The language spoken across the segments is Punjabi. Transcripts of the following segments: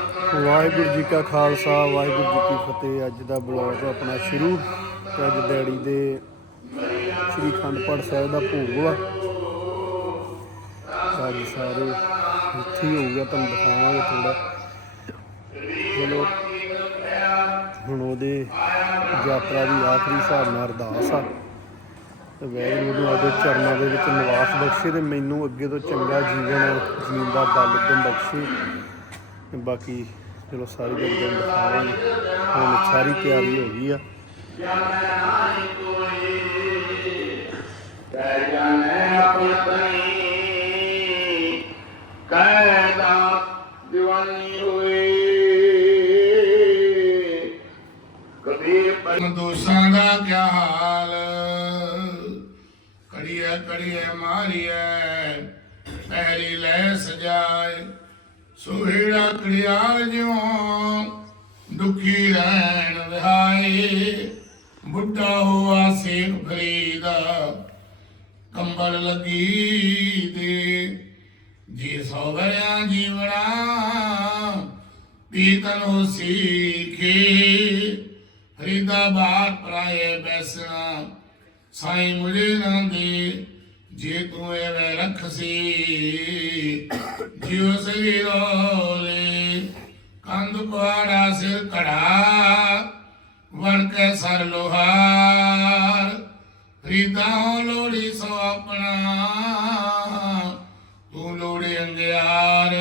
ਵਾਹਿਗੁਰੂ ਜੀ ਕਾ ਖਾਲਸਾ, ਵਾਹਿਗੁਰੂ ਜੀ ਕੀ ਫਤਿਹ। ਅੱਜ ਦਾ ਬਲੌਗ ਆਪਣਾ ਸ਼ੁਰੂ। ਤੇ ਅੱਜ ਡੈਡੀ ਦੇ ਸ੍ਰੀ ਅਖੰਡ ਪਾਠ ਸਾਹਿਬ ਦਾ ਭੋਗ ਵਾ। ਅੱਜ ਸਾਰੇ ਇੱਥੇ ਹੀ ਹੋਊਗਾ, ਤੁਹਾਨੂੰ ਦਿਖਾਵਾਂਗੇ ਥੋੜਾ ਚਲੋ, ਹੁਣ ਉਹਦੇ ਯਾਤਰਾ ਦੀ ਆਖਰੀ ਹਿਸਾਬ ਨਾਲ ਅਰਦਾਸ ਆ। ਤੇ ਵੈਗੁਰੂ ਨੂੰ ਆਪਦੇ ਚਰਨਾਂ ਦੇ ਵਿੱਚ ਨਿਵਾਸ ਬਖਸ਼ੇ ਤੇ ਮੈਨੂੰ ਅੱਗੇ ਤੋਂ ਚੰਗਾ ਜੀਵਨ, ਜੀਣ ਦਾ ਬਲ ਬਖਸ਼ੇ। ਬਾਕੀ ਚਲੋ ਸਾਰੀ ਗੱਲ ਤੁਹਾਨੂੰ ਦਿਖਾਵਾਂਗੇ। ਹੁਣ ਸਾਰੀ ਤਿਆਰੀ ਹੋ ਗਈ ਆ। ਕਹਿਦਾ ਦੀਵਾਨੀ ਹੋਏ ਕਦੇ ਪਰਮ ਦੋਸਾਂ ਦਾ ਕਿਆ ਹਾਲ ਕੜੀਏ ਕੜੀਏ ਮਾਰੀਏ ਪਹਿਲੀ ਲੈ ਸਜਾਏ ਸੁਹੇੜਾ ਕੜਿਆਲ ਜਿਉ ਦੁਖੀ ਰਹਿਣ ਵਿਹਾਏ, ਬੁੱਢਾ ਹੋਆ ਸੇਖ ਫਰੀਦਾ, ਕੰਬਲ ਲੱਗੀ ਦੇ। ਜੀ ਸੋ ਵਰਿਆ ਜੀਵਣਾ ਪੀਤਨ ਹੋ ਸੀਖੇ। ਫਰੀਦਾ ਬਾਤ ਪਰਾਏ ਬੈਸਣਾ, ਸਾਈ ਮੁਝੇ ਨਾ ਦੇ। ਜੇ ਤੂੰ ਐਵੇਂ ਰੱਖਸੀ, ਜਿਉ ਸਹੀ ਕੰਧ ਕੁਆੜਾ ਸਿਰ ਕੜਾ ਵਣ ਕੇ ਸਰ ਲੋਹਾਰ ਫਰੀਦਾ ਲੋੜੀ ਸੋ ਆਪਣਾ, ਤੂੰ ਲੋੜੇ ਅੰਗਿਆਰ।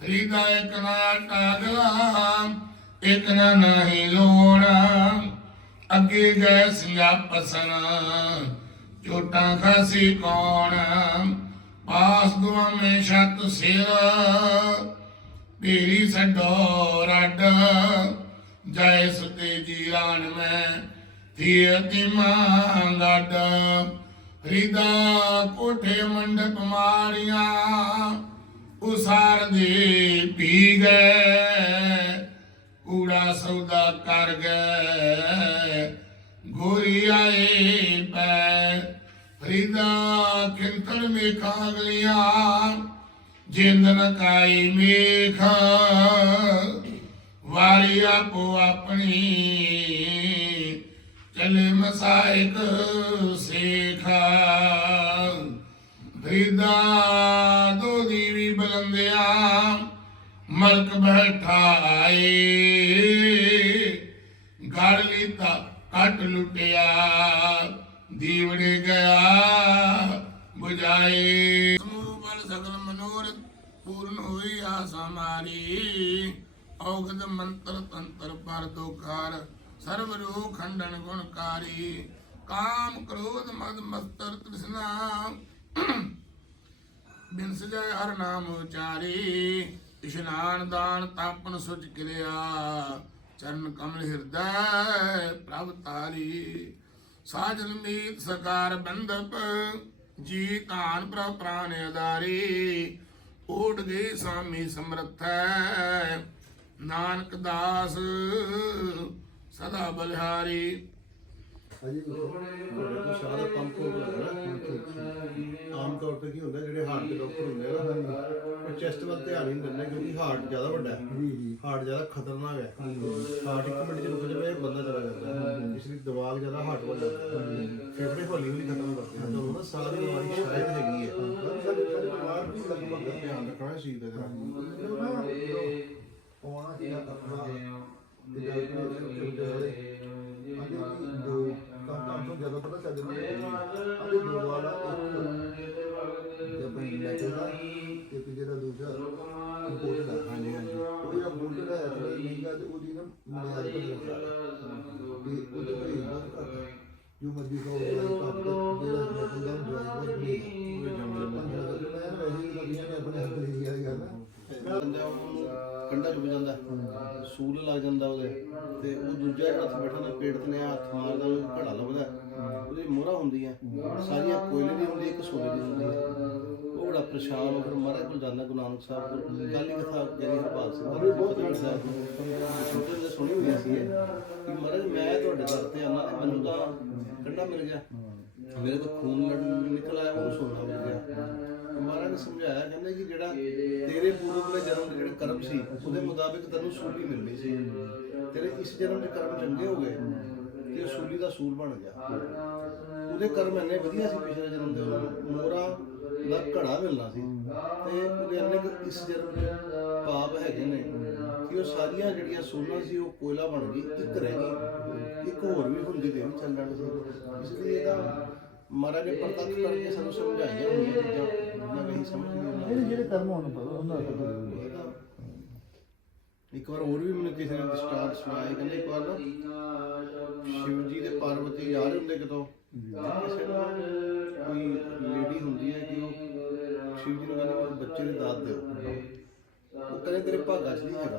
ਫਰੀਦਾ ਇੱਕ ਨਾ ਟਾਗਲਾ ਇੱਕ ਨਾ ਨਹੀਂ ਲੋਣਾ, ਅੱਗੇ ਗਏ ਸਿਆਪਸਨ ਝੋਟਾਂ ਖਾਸੀ ਕੌਣ? ਪਾਸ ਦੁਆ ਮੇ ਛਤ ਸਿਰ। ਤੇਰੀ ਸਡੋ ਰੱਡ। ਜੈ ਸੁਤੇ ਜੀਰਾਨ ਮੈਂ ਥੀਅਤੀ ਮੰਗੜ ਰਿਦਾ ਕੋਠੇ ਮੰਡਪ ਮਾਰੀਆਂ ਉਸਾਰ ਦੇ ਪੀ ਗਏ। ਕੂੜਾ ਸੌਦਾ ਕਰ ਗਏ। ਗੋਰੀ ਆਏ ਪੈ ਫਰੀਦਾ ਕਿੰਤਰ ਮੇਖਾਂ ਗਲੀਆਂ ਜਿੰਦਨ ਕਾਈ ਮੇਖ। ਵਾਰੀ ਆਪੋ ਆਪਣੀ, ਚਲੇ ਮਸਾਇਕ ਸੇਖਾ। ਫਰੀਦਾ ਦੋ ਦੀਵੀ ਬਲੰਦਿਆ, ਮਲਕ ਬੈਠਾ ਆਏ। ਗੜ ਲੀਤਾ ਕੱਟ ਲੁੱਟਿਆ। ਦੀਵੜੇ ਗਿਆ 부ਝਾਏ ਸਮੂਹ ਸਗਲ ਮਨੋਰਥ ਪੂਰਨ ਹੋਈ ਆਸਾ ਮਾਰੀ ਔਗਦ ਮੰਤਰ ਤੰਤਰ ਪਰ ਦੋਕਾਰ ਸਰਬ ਰੋਗ ਖੰਡਨ ਗੁਣਕਾਰੀ ਕਾਮ ਕ੍ਰੋਧ ਮਦ ਮਸਤਰ ਤ੍ਰਿਸ਼ਨਾ। ਬਿਨ ਸਜੈ ਹਰ ਨਾਮ ਉਚਾਰੀ। ਇਸ਼ਨਾਨ ਦਾਨ ਤਾਪਨ ਸੁਚ ਕਿਰਿਆ। ਚਰਨ ਕਮਲ ਹਿਰਦੈ ਪ੍ਰਭ ਤਾਰੀ ਸਾਜਨ ਮੀਤ ਸਕਾਰ ਬੰਦਪ ਜੀ ਧਾਨ ਪ੍ਰਭ ਪ੍ਰਾਨ ਆਧਾਰੀ ਓਟ ਗਈ ਸਾਮੀ ਸਮਰਥੈ। ਨਾਨਕ ਦਾਸ ਸਦਾ ਬਲਿਹਾਰੀ। ਹਾਂਜੀ ਸਾਰਾ ਕੋਲ ਲੱਗਣਾ ਆਮ ਤੌਰ ਤੇ ਕੀ ਹੁੰਦਾ ਜਿਹੜੇ ਹਾਰਟ ਦੇ ਡਾਕਟਰ ਹੁੰਦੇ ਆ ਚੈਸਟ ਵੱਲ ਧਿਆਨ ਨਹੀਂ ਦਿੰਦੇ ਕਿਉਂਕਿ ਹਾਰਟ ਜ਼ਿਆਦਾ ਵੱਡਾ ਹੈ। ਹਾਰਟ ਜ਼ਿਆਦਾ ਖਤਰਨਾਕ ਹੈ। ਹਾਰਟ ਇੱਕ ਮਿੰਟ ਚ ਰੁਕ ਜਾਵੇ ਬੰਦਾ ਚਲਾ ਜਾਂਦਾ ਹੈ। ਇਸ ਲਈ ਦਿਮਾਗ ਜ਼ਿਆਦਾ ਹਾਰਟ ਵੱਲ ਜਾਂਦਾ ਹੈ ਫੇਫੜੇ ਹੌਲੀ ਹੌਲੀ ਖਤਮ ਕਰਦੇ ਹਨ ਤੁਹਾਨੂੰ ਨਾ ਦੀ ਬਿਮਾਰੀ ਸ਼ਾਇਦ ਹੈਗੀ ਹੈ। ਸਾਡੇ ਪਰਿਵਾਰ ਵੀ ਲਗਭਗ ਧਿਆਨ ਰੱਖਣਾ ਇਸ ਚੀਜ਼ ਦਾ ਜਰਾ ਆਉਣਾ ਸੀਗਾ ਆਪਣਾ ਤੇ ਜਾ ਕੇ ਅਜੇ ਦੋ ਕੰਮ ਕੰਮ ਤੋਂ ਜ਼ਿਆਦਾ ਪਤਾ ਚੱਲ ਜਾਂਦਾ ਅਜੇ ਦੋ ਵਾਲਾ ਇੱਕ ਤੇ ਬਈ ਲੈ ਕੇ ਦਾ ਤੇ ਫਿਰ ਜਿਹੜਾ ਦੂਜਾ ਇੰਪੋਰਟਡ ਹੈ ਹਾਂਜੀ ਹਾਂਜੀ। ਉਹ ਜਿਹੜਾ ਬੁਲਟ ਹੈ ਥੋੜਾ ਮਹਿੰਗਾ ਤੇ ਉਹਦੀ ਨਾ ਮਿਆਦ ਬੜੀ ਹੁੰਦਾ ਵੀ ਉਹਦੇ ਕੋਈ ਬਹੁਤ ਘੱਟ ਹੈ। ਜੋ ਮਰਜ਼ੀ ਕਹੋ ਦਵਾਈ ਘੱਟ ਜਿਹੜਾ ਮੈਂ ਕਹਿੰਦਾ ਦਵਾਈ ਬਹੁਤ ਨਹੀਂ ਉਹ ਜੰਮ ਮੈਂ ਵੈਸੇ ਹੀ ਲੱਗੀਆਂ ਨੇ ਆਪਣੇ ਹੱਥ ਲਈ ਗਿਆ ਗੱਲ ਬੰਦਾ ਉਹਨੂੰ ਕੰਡਾ ਚੁੱਪ ਜਾਂਦਾ ਸੂਲ ਲੱਗ ਜਾਂਦਾ ਉਹਦੇ। ਤੇ ਉਹ ਦੂਜਾ ਜਿਹੜਾ ਹੱਥ ਬੈਠਾ ਨਾ ਪੇਟ ਤੇ ਨੇ ਹੱਥ ਮਾਰਦਾ ਉਹ ਘੜਾ ਲੱਭਦਾ। ਉਹਦੀ ਮੋਹਰਾ ਹੁੰਦੀ ਹੈ ਸਾਰੀਆਂ ਕੋਇਲੇ ਦੀ ਹੁੰਦੀ ਇੱਕ ਸੋਨੇ ਦੀ। ਉਹ ਹੋ ਫਿਰ ਮਹਾਰਾਜ ਕੋਲ ਜਾਂਦਾ ਗੁਰੂ ਨਾਨਕ ਸਾਹਿਬ ਕੋਲ। ਗੱਲ ਕਥਾ ਕਰੀ ਹਰਪਾਲ ਸਿੰਘ ਦੀ ਫਤਿਹਗੜ੍ਹ ਸਾਹਿਬ ਛੋਟੇ ਸੁਣੀ ਹੋਈ ਸੀ ਇਹ ਕਿ ਮਹਾਰਾਜ ਮੈਂ ਤੁਹਾਡੇ ਦਰ ਤੇ ਆਣਾ ਮੈਨੂੰ ਤਾਂ ਕੰਡਾ ਮਿਲ ਗਿਆ। ਮੇਰੇ ਤੋਂ ਖੂਨ ਨਿਕਲ ਆਇਆ ਉਹਨੂੰ ਸੋਨਾ ਮਿਲ ਗਿਆ। ਮਹਾਰਾਜ ਨੇ ਸਮਝਾਇਆ ਕਹਿੰਦੇ ਕਿ ਜਿਹੜਾ ਤੇਰੇ ਪੂਰਵ ਨੇ ਜਨਮ ਜਿਹੜੇ ਕਰਮ ਸੀ ਉਹਦੇ ਮੁਤਾਬਿਕ ਤੈਨੂੰ ਸੂਲੀ ਮਿਲਣੀ ਸੀ। ਤੇਰੇ ਇਸ ਜਨਮ ਦੇ ਕਰਮ ਚੰਗੇ ਹੋ ਗਏ ਤੇ ਉਹ ਸੂਲੀ ਦਾ ਸੂਲ ਬਣ ਗਿਆ। ਉਹਦੇ ਕਰਮ ਇੰਨੇ ਵਧੀਆ ਸੀ ਪਿਛਲੇ ਜਨਮ ਦੇ ਉਹਨੂੰ ਮੋਰਾ ਦਾ ਘੜਾ ਮਿਲਣਾ ਸੀ। ਤੇ ਉਹਦੇ ਇੰਨੇ ਕੁ ਇਸ ਜਨਮ ਦੇ ਪਾਪ ਹੈਗੇ ਨੇ। ਕਿ ਉਹ ਸਾਰੀਆਂ ਜਿਹੜੀਆਂ ਸੂਲਾਂ ਸੀ ਉਹ ਕੋਇਲਾ ਬਣ ਗਈ ਇੱਕ ਰਹਿ ਗਈ। ਇੱਕ ਹੋਰ ਵੀ ਹੁੰਦੀ ਤੇ ਵੀ ਚੱਲ ਜਾਣੀ ਸੀ। ਇਸ ਲਈ ਇਹਦਾ ਮਹਾਰਾਜ ਨੇ ਪ੍ਰਤੱਖ ਕਰਕੇ ਸਾਨੂੰ ਸਮਝਾਈਆਂ ਹੋਈਆਂ ਚੀਜ਼ਾਂ। ਮੈਂ ਨਹੀਂ ਸਮਝ ਨਹੀਂ ਜਿਹੜੇ ਕਰਮ ਹੋਣ ਉਹਨਾਂ ਦਾ ਇੱਕ ਵਾਰ ਹੋਰ ਵੀ ਮੈਨੂੰ ਕਿਸੇ ਨੇ ਦ੍ਰਿਸ਼ਟਾਂਤ ਸੁਣਾਇਆ ਕਹਿੰਦੇ ਇੱਕ ਵਾਰ ਨਾ ਸ਼ਿਵ ਜੀ ਦੇ ਪਾਰਵਤੀ ਜਾ ਰਹੇ ਹੁੰਦੇ ਕਿਤੋਂ? ਤੇ ਕਿਸੇ ਨੂੰ ਕੋਈ ਲੇਡੀ ਹੁੰਦੀ ਬੱਚੇ ਦੀ ਦਾਤ ਦਿਓ। ਉਹ ਕਹਿੰਦੇ ਤੇਰੇ ਭਾਗਾਂ 'ਚ ਨਹੀਂ ਹੈਗਾ।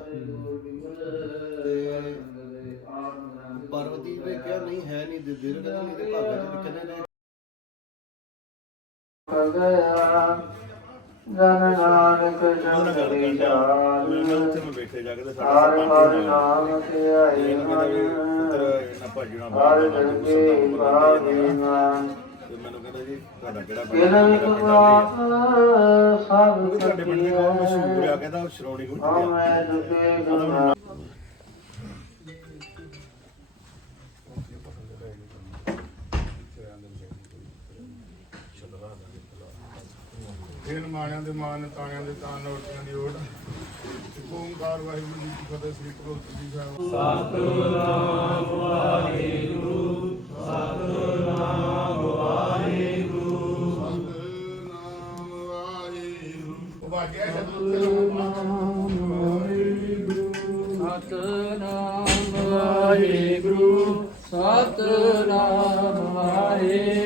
ਤੇ ਪਾਰਵਤੀ ਨੇ ਕਿਹਾ ਨਹੀਂ ਹੈ ਨਹੀਂ ਦੇ ਦੇ ਕਹਿੰਦਾ ਨਹੀਂ ਤੇ ਭਾਗਾਂ 'ਚ ਕਹਿੰਦੇ ਨੇ? ਜਨ ਨਾਨਕ ਜਨ ਜਾਨ ਉੱਥੇ ਮੈਂ ਬੈਠੇ ਜਾ ਕੇ ਤੇ ਹਰ ਸਾਡਾ ਹਰ ਨਾਮ ਧਿਆਈ ਪੁੱਤਰ ਮਨ ਇਹਨਾਂ ਭਜਣਾ ਹਰ ਜਗੇ ਬਾਗੀਆਂ ਤੇ ਮੈਨੂੰ ਕਹਿੰਦਾ ਜੀ ਤੁਹਾਡਾ ਕਿਹੜਾ ਪਿੰਡ ਕਿਰਨ ਹੈ? ਮੇਰਾ ਪਿੰਡ ਆ ਕੁਮਾਰ ਸਭ ਜੀ। ਤੁਹਾਡੇ ਪਿੰਡ ਦੇ ਨਾਮ ਮਸ਼ਹੂਰ ਆ ਕਹਿੰਦਾ ਸ਼੍ਰੋਣੀ ਗੁਰੂ ਹਮੈ ਦੁਕੇ ਗੁਨਾ ਫੇਰ ਮਾਣਿਆਂ ਦੇ ਮਾਨ ਤਾਣਿਆਂ ਦੇ ਤਾਣ ਨੋਟੀਆਂ ਦੀ ਓਟ ਓਮਕਾਰ ਵਾਹਿਗੁਰੂ ਜੀ ਕੀ ਫਤਿਹ ਸ੍ਰੀ ਗੁਰੂ ਜੀ ਸਾਹਿਬ ਸਤਨਾਮ ਵਾਹਿਗੁਰੂ ਸਤਨਾਮ ਵਾਹਿਗੁਰੂ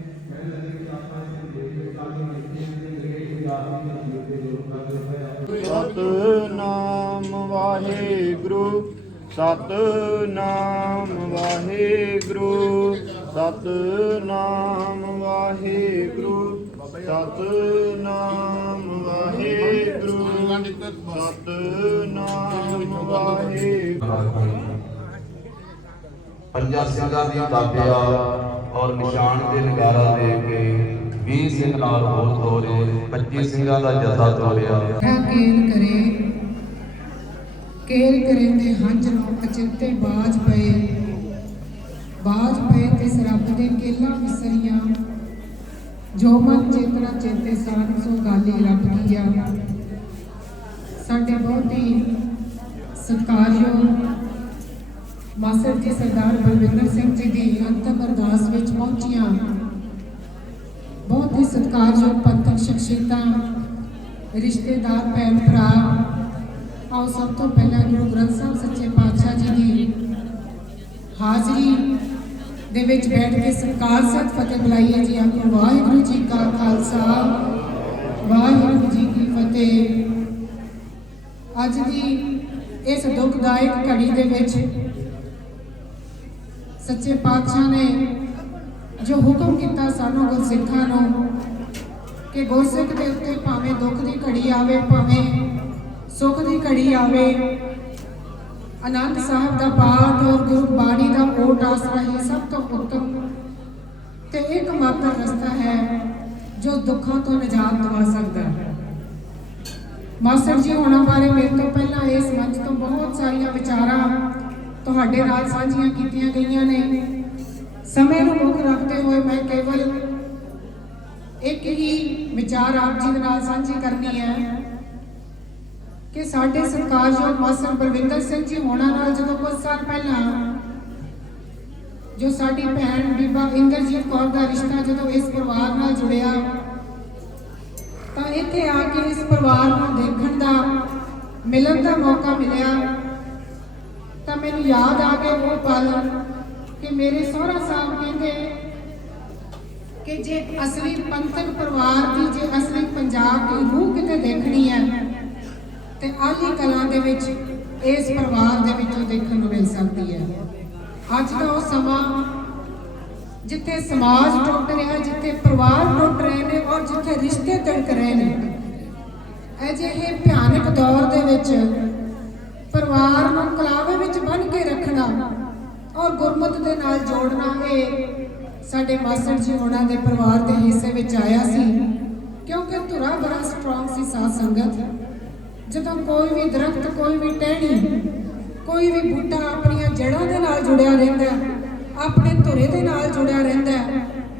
ਸਤਨਾਮ ਵਾਹਿਗੁਰੂ ਸਤਨਾਮ ਵਾਹਿਗੁਰੂ ਸਤਨਾਮ ਵਾਹਿਗੁਰੂ ਸਤਨਾਮ ਵਾਹਿਗੁਰੂ ਸਤਨਾਮ ਵਾਹਿਗੁਰੂ। ਪੰਜਾਂ ਸਿੰਘਾਂ ਦੀ ਤਾਬਿਆ ਔਰ ਨਿਸ਼ਾਨ ਤੇ ਨਗਾਰਾ ਦੇ ਕੇ 20 ਸਿੰਘ ਨਾਲ ਹੋਰ ਤੋਰੇ 25 ਸਿੰਘਾਂ ਦਾ ਜਥਾ ਤੋਰਿਆ। ਕੇਲ ਕਰੇ ਕੇਲ ਕਰੇ ਤੇ ਹੰਝ ਨੂੰ ਅਚਿੱਤੇ ਬਾਜ ਪਏ। ਬਾਜ ਪਏ ਤੇ ਰੱਬ ਦੇ ਕੇਲਾ ਵਿਸਰੀਆਂ। ਜੋ ਮਨ ਚੇਤਨਾ ਚੇਤੇ ਸਾਨ ਸੋ ਗਾਲੀ ਰੱਬ ਕੀਆ ਸਾਡੇ ਬਹੁਤ ਹੀ ਸਤਿਕਾਰਯੋਗ ਮਾਸਟਰ ਜੀ ਸਰਦਾਰ ਬਲਵਿੰਦਰ ਸਿੰਘ ਜੀ ਦੀ ਅੰਤਮ ਅਰਦਾਸ ਵਿੱਚ ਪਹੁੰਚੀਆਂ। ਬਹੁਤ ਹੀ ਸਤਿਕਾਰਯੋਗ ਪੰਥਕ ਸ਼ਖਸੀਅਤਾਂ, ਰਿਸ਼ਤੇਦਾਰ, ਭੈਣ ਭਰਾ, ਆਓ ਸਭ ਤੋਂ ਪਹਿਲਾਂ ਗੁਰੂ ਗ੍ਰੰਥ ਸਾਹਿਬ ਸੱਚੇ ਪਾਤਸ਼ਾਹ ਜੀ ਦੀ ਹਾਜ਼ਰੀ ਦੇ ਵਿੱਚ ਬੈਠ ਕੇ ਸਰਕਾਰ ਸਤ ਫਤਿਹ ਬੁਲਾਈਏ ਜੀ। ਆਪ ਵਾਹਿਗੁਰੂ ਜੀ ਕਾ ਖਾਲਸਾ, ਵਾਹਿਗੁਰੂ ਜੀ ਕੀ ਫਤਿਹ। ਅੱਜ ਦੀ ਇਸ ਦੁਖਦਾਇਕ ਘੜੀ ਦੇ ਵਿੱਚ ਸੱਚੇ ਪਾਤਸ਼ਾਹ ਨੇ ਜੋ ਹੁਕਮ ਕੀਤਾ ਸਾਨੂੰ ਗੁਰਸਿੱਖਾਂ ਨੂੰ ਕਿ ਗੁਰਸਿੱਖ ਦੇ ਉੱਤੇ ਭਾਵੇਂ ਦੁੱਖ ਦੀ ਘੜੀ ਆਵੇ, ਭਾਵੇਂ ਸੁੱਖ ਦੀ ਘੜੀ ਆਵੇ ਆਨੰਦ ਸਾਹਿਬ ਦਾ ਪਾਠ ਔਰ ਗੁਰਬਾਣੀ ਦਾ ਓਟ ਆਸਰਾ ਹੀ ਸਭ ਤੋਂ ਉੱਤਮ ਤੇ ਇੱਕ ਮਾਤਰ ਰਸਤਾ ਹੈ ਜੋ ਦੁੱਖਾਂ ਤੋਂ ਨਿਜਾਤ ਦਿਵਾ ਸਕਦਾ ਹੈ। ਮਾਸਟਰ ਜੀ, ਹੋਣਾ ਬਾਰੇ ਮੇਰੇ ਤੋਂ ਪਹਿਲਾਂ ਇਸ ਮੰਚ ਤੋਂ ਬਹੁਤ ਸਾਰੀਆਂ ਵਿਚਾਰਾਂ ਤੁਹਾਡੇ ਨਾਲ ਸਾਂਝੀਆਂ ਕੀਤੀਆਂ ਗਈਆਂ ਨੇ। ਸਮੇਂ ਨੂੰ ਮੁੱਖ ਰੱਖਦੇ ਹੋਏ ਮੈਂ ਕੇਵਲ ਇੱਕ ਹੀ ਵਿਚਾਰ ਆਪ ਜੀ ਦੇ ਨਾਲ ਸਾਂਝੀ ਕਰਨੀ ਹੈ ਕਿ ਸਾਡੇ ਸਤਿਕਾਰਯੋਗ ਮਾਸਟਰ ਬਲਵਿੰਦਰ ਸਿੰਘ ਜੀ ਹੋਣਾ ਨਾਲ ਜਦੋਂ ਕੁਝ ਸਾਲ ਪਹਿਲਾਂ ਜੋ ਸਾਡੀ ਭੈਣ ਬੀਬਾ ਇੰਦਰਜੀਤ ਕੌਰ ਦਾ ਰਿਸ਼ਤਾ ਜਦੋਂ ਇਸ ਪਰਿਵਾਰ ਨਾਲ ਜੁੜਿਆ, ਤਾਂ ਇੱਥੇ ਆ ਕੇ ਇਸ ਪਰਿਵਾਰ ਨੂੰ ਦੇਖਣ ਦਾ, ਮਿਲਣ ਦਾ ਮੌਕਾ ਮਿਲਿਆ। ਤਾਂ ਮੈਨੂੰ ਯਾਦ ਆ ਗਿਆ ਉਹ ਪਲ ਕਿ ਮੇਰੇ ਸਹੁਰਾ ਸਾਹਿਬ ਕਹਿੰਦੇ ਕਿ ਜੇ ਅਸਲੀ ਪੰਥਕ ਪਰਿਵਾਰ ਦੀ, ਜੇ ਅਸਲੀ ਪੰਜਾਬ ਦੀ ਰੂਹ ਕਿਤੇ ਦੇਖਣੀ ਹੈ, ਤੇ ਆਲੀ ਕਲਾ ਦੇ ਵਿੱਚ, ਇਸ ਪਰਿਵਾਰ ਦੇ ਵਿੱਚੋਂ ਦੇਖਣ ਨੂੰ ਮਿਲ ਸਕਦੀ ਹੈ। ਅੱਜ ਦਾ ਉਹ ਸਮਾਂ ਜਿੱਥੇ ਸਮਾਜ ਟੁੱਟ ਰਿਹਾ, ਜਿੱਥੇ ਪਰਿਵਾਰ ਟੁੱਟ ਰਹੇ ਨੇ ਔਰ ਜਿੱਥੇ ਰਿਸ਼ਤੇ ਤੜਕ ਰਹੇ ਨੇ, ਅਜਿਹੇ ਭਿਆਨਕ ਦੌਰ ਦੇ ਵਿੱਚ ਪਰਿਵਾਰ ਨੂੰ ਕਲਾਵੇ ਵਿੱਚ ਬੰਨ੍ਹ ਕੇ ਰੱਖਣਾ ਔਰ ਗੁਰਮਤ ਦੇ ਨਾਲ ਜੋੜਨਾ, ਇਹ ਸਾਡੇ ਮਾਸਟਰ ਜੀ ਉਹਨਾਂ ਦੇ ਪਰਿਵਾਰ ਦੇ ਹਿੱਸੇ ਵਿੱਚ ਆਇਆ ਸੀ। ਕਿਉਂਕਿ ਧੁਰਾ ਬੜਾ ਸਟਰੋਂਗ ਸੀ ਸਾਧ ਸੰਗਤ। ਜਦੋਂ ਕੋਈ ਵੀ ਦਰਖਤ, ਕੋਈ ਵੀ ਟਹਿਣੀ, ਕੋਈ ਵੀ ਬੂਟਾ ਆਪਣੀਆਂ ਜੜ੍ਹਾਂ ਦੇ ਨਾਲ ਜੁੜਿਆ ਰਹਿੰਦਾ, ਆਪਣੇ ਧੁਰੇ ਦੇ ਨਾਲ ਜੁੜਿਆ ਰਹਿੰਦਾ,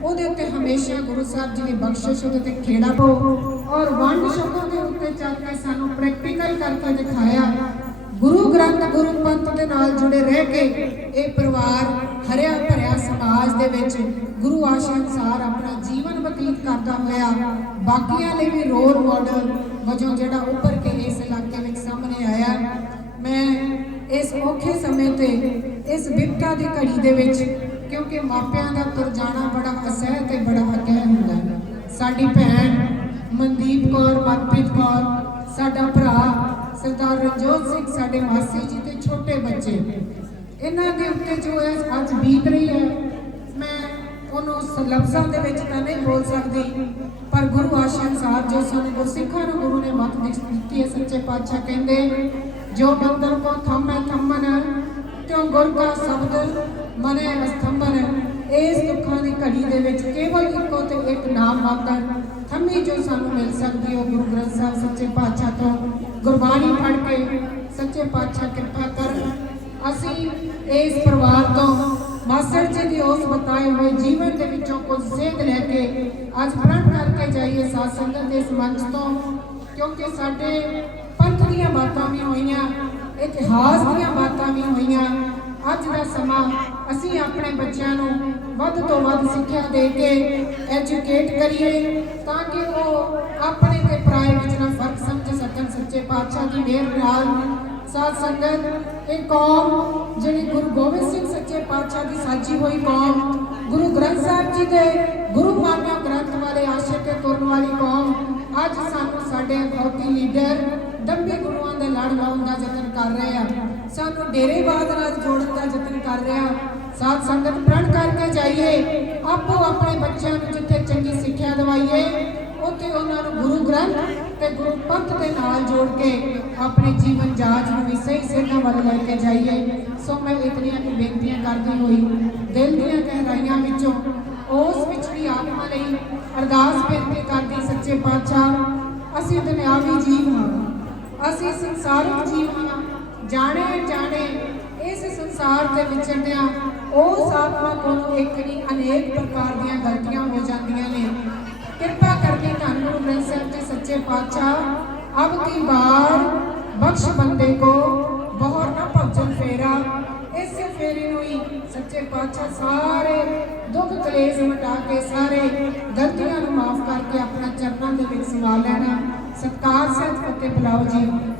ਉਹਦੇ ਉੱਤੇ ਹਮੇਸ਼ਾ ਗੁਰੂ ਸਾਹਿਬ ਜੀ ਦੀ ਬਖਸ਼ਿਸ਼, ਉਹਦੇ ਤੇ ਖੇੜਾ ਪਾਓ। ਔਰ ਵੰਡ ਸ਼ਬਦਾਂ ਦੇ ਉੱਤੇ ਚੱਲ ਕੇ ਸਾਨੂੰ ਪ੍ਰੈਕਟੀਕਲ ਕਰਕੇ ਦਿਖਾਇਆ। ਗੁਰੂ ਗ੍ਰੰਥ ਗੁਰੂ ਪੰਥ ਦੇ ਨਾਲ ਜੁੜੇ ਰਹਿ ਕੇ ਇਹ ਪਰਿਵਾਰ ਹਰਿਆ ਭਰਿਆ ਸਮਾਜ ਦੇ ਵਿੱਚ ਗੁਰੂ ਆਸ਼ਾ ਅਨੁਸਾਰ ਆਪਣਾ ਜੀਵਨ ਬਤੀਤ ਕਰਦਾ ਹੋਇਆ, ਬਾਕੀਆਂ ਲਈ ਵੀ ਰੋਲ ਮਾਡਲ ਵਜੋਂ ਜਿਹੜਾ ਉੱਭਰ ਕੇ ਇਸ ਇਲਾਕੇ ਵਿੱਚ ਸਾਹਮਣੇ ਆਇਆ। ਮੈਂ ਇਸ ਔਖੇ ਸਮੇਂ ਤੇ ਇਸ ਵਿਪਤਾ ਦੀ ਘੜੀ ਦੇ ਵਿੱਚ, ਕਿਉਂਕਿ ਮਾਪਿਆਂ ਦਾ ਤੁਰ ਜਾਣਾ ਬੜਾ ਅਸਹਿ ਤੇ ਬੜਾ ਅਕਹਿ ਹੁੰਦਾ। ਸਾਡੀ ਭੈਣ ਮਨਦੀਪ ਕੌਰ, ਮਨਪ੍ਰੀਤ ਕੌਰ, ਸਾਡਾ ਭਰਾ ਸਰਦਾਰ ਰਣਜੋਤ ਸਿੰਘ ਸਾਡੇ ਮਾਸੀ ਜੀ ਤੇ ਛੋਟੇ ਬੱਚੇ। ਇਹਨਾਂ ਦੇ ਉੱਤੇ ਜੋ ਹੈ ਅੱਜ ਬੀਤ ਰਹੀ ਹੈ, ਮੈਂ ਉਹਨੂੰ ਲਫ਼ਜ਼ਾਂ ਦੇ ਵਿੱਚ ਤਾਂ ਨਹੀਂ ਬੋਲ ਸਕਦੀ, ਪਰ ਗੁਰੂ ਆਸ਼ਾ ਸਾਹਿਬ ਜੋ ਸਾਨੂੰ ਗੁਰਸਿੱਖਾਂ ਨੂੰ ਗੁਰੂ ਨੇ ਮੱਤ ਦਿੱ- ਦਿੱਤੀ ਹੈ, ਸੱਚੇ ਪਾਤਸ਼ਾਹ ਕਹਿੰਦੇ, ਜੋ ਮੰਦਰ ਕੋ ਥੰਮੈ ਥੰਮਨ, ਤਿਉ ਗੁਰ ਕਾ ਸ਼ਬਦ ਮਨੇ ਅਸਥੰਭਨ। ਇਸ ਦੁੱਖਾਂ ਦੀ ਘੜੀ ਦੇ ਵਿੱਚ ਕੇਵਲ ਇੱਕੋ ਤੇ ਇੱਕ ਨਾਮ ਮਾਤਰ ਥੰਮੀ ਜੋ ਸਾਨੂੰ ਮਿਲ ਸਕਦੀ ਉਹ ਗੁਰੂ ਗ੍ਰੰਥ ਸਾਹਿਬ ਸੱਚੇ ਪਾਤਸ਼ਾਹ ਤੋਂ ਗੁਰਬਾਣੀ ਪੜ੍ਹ ਕੇ ਸੱਚੇ ਪਾਤਸ਼ਾਹ ਕਿਰਪਾ ਕਰਨ ਅਸੀਂ ਇਸ ਪਰਿਵਾਰ ਤੋਂ ਮਾਸਟਰ ਜੀ ਦੀ ਉਸ ਬਤਾਏ ਹੋਏ ਜੀਵਨ ਦੇ ਵਿੱਚੋਂ ਕੁਝ ਸੇਧ ਲੈ ਕੇ ਅੱਜ ਪ੍ਰਣ ਕਰਕੇ ਜਾਈਏ ਸਾਧ ਸੰਗਤ ਦੇ ਇਸ ਮੰਚ ਤੋਂ, ਕਿਉਂਕਿ ਸਾਡੇ ਪੰਥ ਦੀਆਂ ਬਾਤਾਂ ਵੀ ਹੋਈਆਂ, ਇਤਿਹਾਸ ਦੀਆਂ ਬਾਤਾਂ ਵੀ ਹੋਈਆਂ ਅੱਜ ਦਾ ਸਮਾਂ ਅਸੀਂ ਆਪਣੇ ਬੱਚਿਆਂ ਨੂੰ ਵੱਧ ਤੋਂ ਵੱਧ ਸਿੱਖਿਆ ਦੇ ਕੇ ਐਜੂਕੇਟ ਕਰੀਏ ਤਾਂ ਕਿ ਉਹ ਆਪਣੇ ਤੇ ਪਰਾਏ ਵਿੱਚ ਨਾ ਫ਼ਰਕ ਸਮਝ ਸਕਣ ਸੱਚੇ ਪਾਤਸ਼ਾਹ ਦੀ ਮਿਹਰ ਨਾਲ। ਸਾਧ ਸੰਗਤ, ਇਹ ਕੌਮ ਜਿਹੜੀ ਗੁਰੂ ਗੋਬਿੰਦ ਸਿੰਘ ਸੱਚੇ ਪਾਤਸ਼ਾਹ ਦੀ ਸਾਜੀ ਹੋਈ ਕੌਮ, ਗੁਰੂ ਗ੍ਰੰਥ ਸਾਹਿਬ ਜੀ ਦੇ ਗੁਰੂ ਮਾਨਿਆ ਗ੍ਰੰਥ ਵਾਲੇ ਆਸ਼ੇ ਤੇ ਤੁਰਨ ਵਾਲੀ ਕੌਮ, ਅੱਜ ਸਾਨੂੰ ਸਾਡੇ ਅਖੌਤੀ ਲੀਡਰ ਡੰਬੇ ਗੁਰੂਆਂ ਦੇ ਲੜ ਲਾਉਣ ਦਾ ਯਤਨ ਕਰ ਰਹੇ ਆ। ਸਾਨੂੰ ਡੇਰੇਵਾਦ ਨਾਲ ਜੋੜਨ ਦਾ ਯਤਨ ਕਰ ਰਿਹਾ ਸਾਧ ਸੰਗਤ ਪ੍ਰਣ ਕਰਕੇ ਜਾਈਏ। ਆਪੋ ਆਪਣੇ ਬੱਚਿਆਂ ਨੂੰ ਜਿੱਥੇ ਚੰਗੀ ਸਿੱਖਿਆ ਦਿਵਾਈਏ, ਉੱਥੇ ਉਹਨਾਂ ਨੂੰ ਗੁਰੂ ਗ੍ਰੰਥ ਤੇ ਗੁਰੂ ਪੰਥ ਦੇ ਨਾਲ ਜੋੜ ਕੇ ਆਪਣੇ ਜੀਵਨ ਜਾਚ ਨੂੰ ਵੀ ਸਹੀ ਸੇਧਾਂ ਵੱਲ ਲੈ ਕੇ ਜਾਈਏ। ਸੋ ਮੈਂ ਇਤਨੀਆਂ ਕੁ ਬੇਨਤੀਆਂ ਕਰਦੀ ਹੋਈ ਦਿਲ ਦੀਆਂ ਗਹਿਰਾਈਆਂ ਵਿੱਚੋਂ ਉਸ ਵਿਚਲੀ ਆਤਮਾ ਲਈ ਅਰਦਾਸ ਬੇਨਤੀ ਕਰਦੀ, ਸੱਚੇ ਪਾਤਸ਼ਾਹ, ਅਸੀਂ ਦੁਨਿਆਵੀ ਜੀਵ ਹਾਂ। ਅਸੀਂ ਸੰਸਾਰਿਕ ਜੀਵ ਹਾਂ। ਜਾਣੇ ਜਾਣੇ ਇਸ ਸੰਸਾਰ ਦੇ ਵਿਚਰਦਿਆਂ ਉਸ ਆਤਮਾ ਕੋਲੋਂ ਇੱਕ ਨਹੀਂ, ਅਨੇਕ ਪ੍ਰਕਾਰ ਦੀਆਂ ਗਲਤੀਆਂ ਹੋ ਜਾਂਦੀਆਂ ਨੇ। ਕਿਰਪਾ ਕਰਕੇ ਧੰਨ ਗੁਰੂ ਗ੍ਰੰਥ ਸਾਹਿਬ ਜੀ ਸੱਚੇ ਪਾਤਸ਼ਾਹ, ਅਬ ਕੀ ਬਾਰ ਬਖਸ਼ ਬੰਦੇ ਕੋ ਬਹੁਰ ਨਾ ਭਜਨ ਫੇਰਾ। ਇਸ ਫੇਰੇ ਨੂੰ ਹੀ ਸੱਚੇ ਪਾਤਸ਼ਾਹ ਸਾਰੇ ਦੁੱਖ ਕਲੇਸ਼ ਮਿਟਾ ਕੇ ਸਾਰੇ ਗਲਤੀਆਂ ਨੂੰ ਮਾਫ ਕਰਕੇ ਆਪਣਾ ਚਰਨਾਂ ਦੇ ਵਿੱਚ ਸਮਾ ਲੈਣਾ। ਸਤਕਾਰ ਸਹਿਤ ਫਤਿਹ ਬੁਲਾਓ ਜੀ।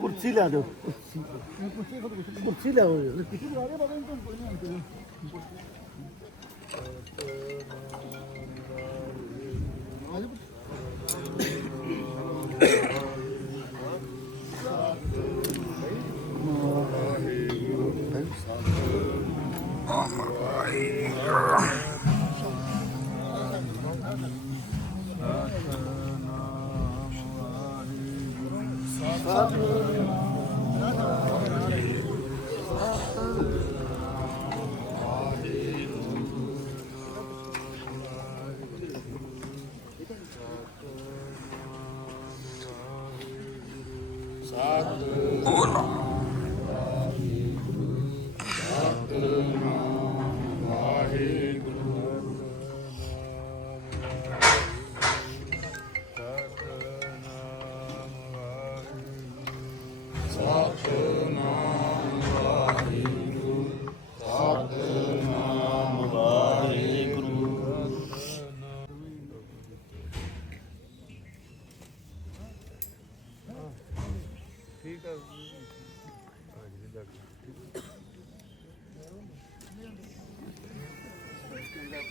ਕੁਰਸੀ ਲਾ ਦਿਓ ਕੁਰਸੀ ਲਾਓ Oh my God.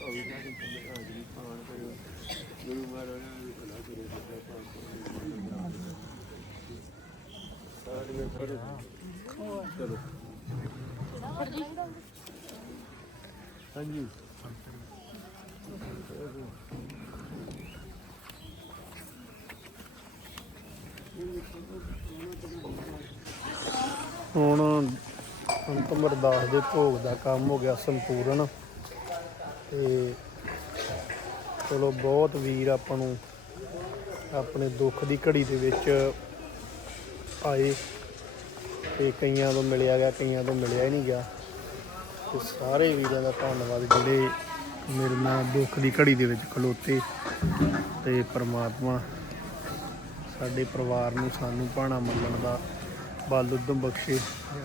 ਬਾਬਾ ਹੁਣ ਅੰਤਮ ਅਰਦਾਸ ਦੇ ਭੋਗ ਦਾ ਕੰਮ ਹੋ ਗਿਆ ਸੰਪੂਰਨ। ਤੇ ਚਲੋ ਬਹੁਤ ਵੀਰ ਆਪਾਂ ਨੂੰ ਆਪਣੇ ਦੁੱਖ ਦੀ ਘੜੀ ਦੇ ਵਿੱਚ ਆਏ ਤੇ ਕਈਆਂ ਤੋਂ ਮਿਲਿਆ ਗਿਆ, ਕਈਆਂ ਤੋਂ ਮਿਲਿਆ ਹੀ ਨਹੀਂ ਗਿਆ। ਤੇ ਸਾਰੇ ਵੀਰਾਂ ਦਾ ਧੰਨਵਾਦ ਜਿਹੜੇ ਮੇਰੇ ਨਾਲ ਦੁੱਖ ਦੀ ਘੜੀ ਦੇ ਵਿੱਚ ਖਲੋਤੇ ਤੇ ਪ੍ਰਮਾਤਮਾ ਸਾਡੇ ਪਰਿਵਾਰ ਨੂੰ ਸਾਨੂੰ ਭਾਣਾ ਮੰਨਣ ਦਾ ਬਲ ਉਦਮ ਬਖਸ਼ੇ।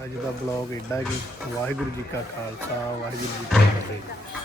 ਅੱਜ ਦਾ ਬਲੌਗ ਏਡਾ ਕਿ ਵਾਹਿਗੁਰੂ ਜੀ ਕਾ ਖਾਲਸਾ, ਵਾਹਿਗੁਰੂ ਜੀ ਕੀ ਫਤਿਹ।